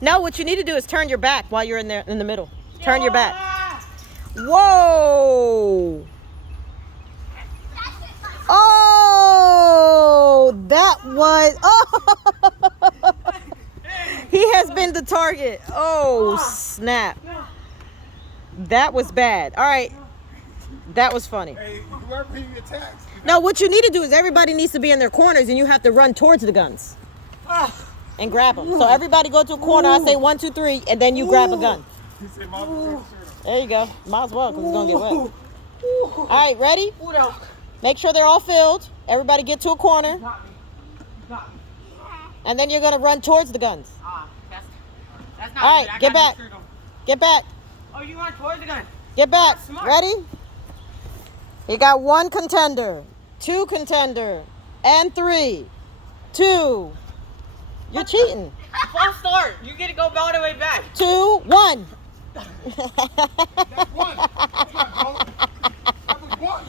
No, what you need to do is turn your back while you're in there in the middle. Turn your back. Whoa! Oh, that was. Oh, he has been the target. Oh, snap! That was bad. All right, that was funny. Hey, you are being attacked. No, what you need to do is everybody needs to be in their corners, and you have to run towards the guns and grab them. So everybody go to a corner. I say 1, 2, 3, and then you grab a gun. He said, "Mom, There you go. Might as well, because it's gonna get wet. All right, ready? Make sure they're all filled. Everybody get to a corner, and then you're gonna run towards the guns. That's not All right, good. get back. Get back. Oh, you run towards the gun. Get back. Smart. Ready? You got 1 contender, 2 contender, and 3, 2. You're cheating. False start. You get to go all the way back. 2, 1. that's one. That's not going. That was one."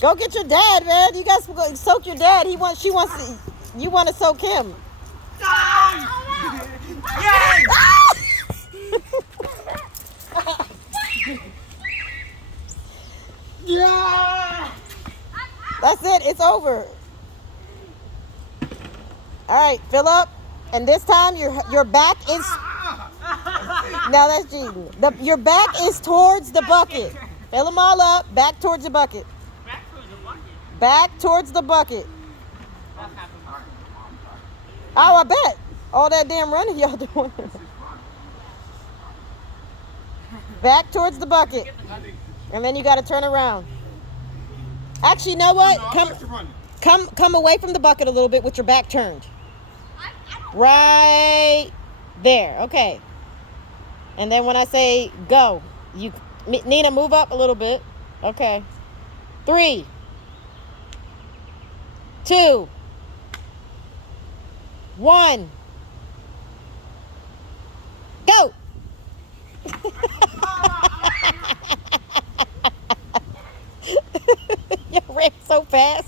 Go get your dad, man. You guys go soak your dad. She wants to. You want to soak him. Yes! Yeah. That's it. It's over. All right, fill up, and this time your back is. No, that's cheating. Your back is towards the bucket. Fill them all up. Back towards the bucket. Back towards the bucket. Back towards the bucket. That's happening. Oh, I bet. All that damn running y'all doing. Back towards the bucket. And then you got to turn around. Actually, you know what? Come away from the bucket a little bit with your back turned. Right there. Okay. And then when I say go, Nina, move up a little bit. Okay. 3, 2, 1. Go. You ran so fast.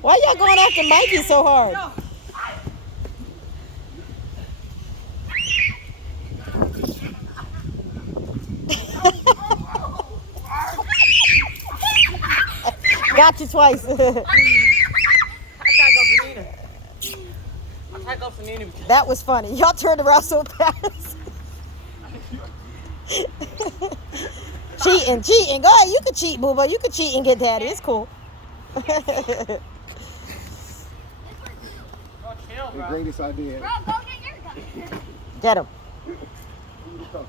Why y'all going after Mikey so hard? Got you twice. I gotta go for Nina. I gotta go for Nina. That was funny. Y'all turned around so fast. Cheating. Go ahead. You can cheat, Booba. You can cheat and get daddy. It's cool. Oh, chill, The bro. greatest idea. Bro, go get your gun. Get him. Who the fuck?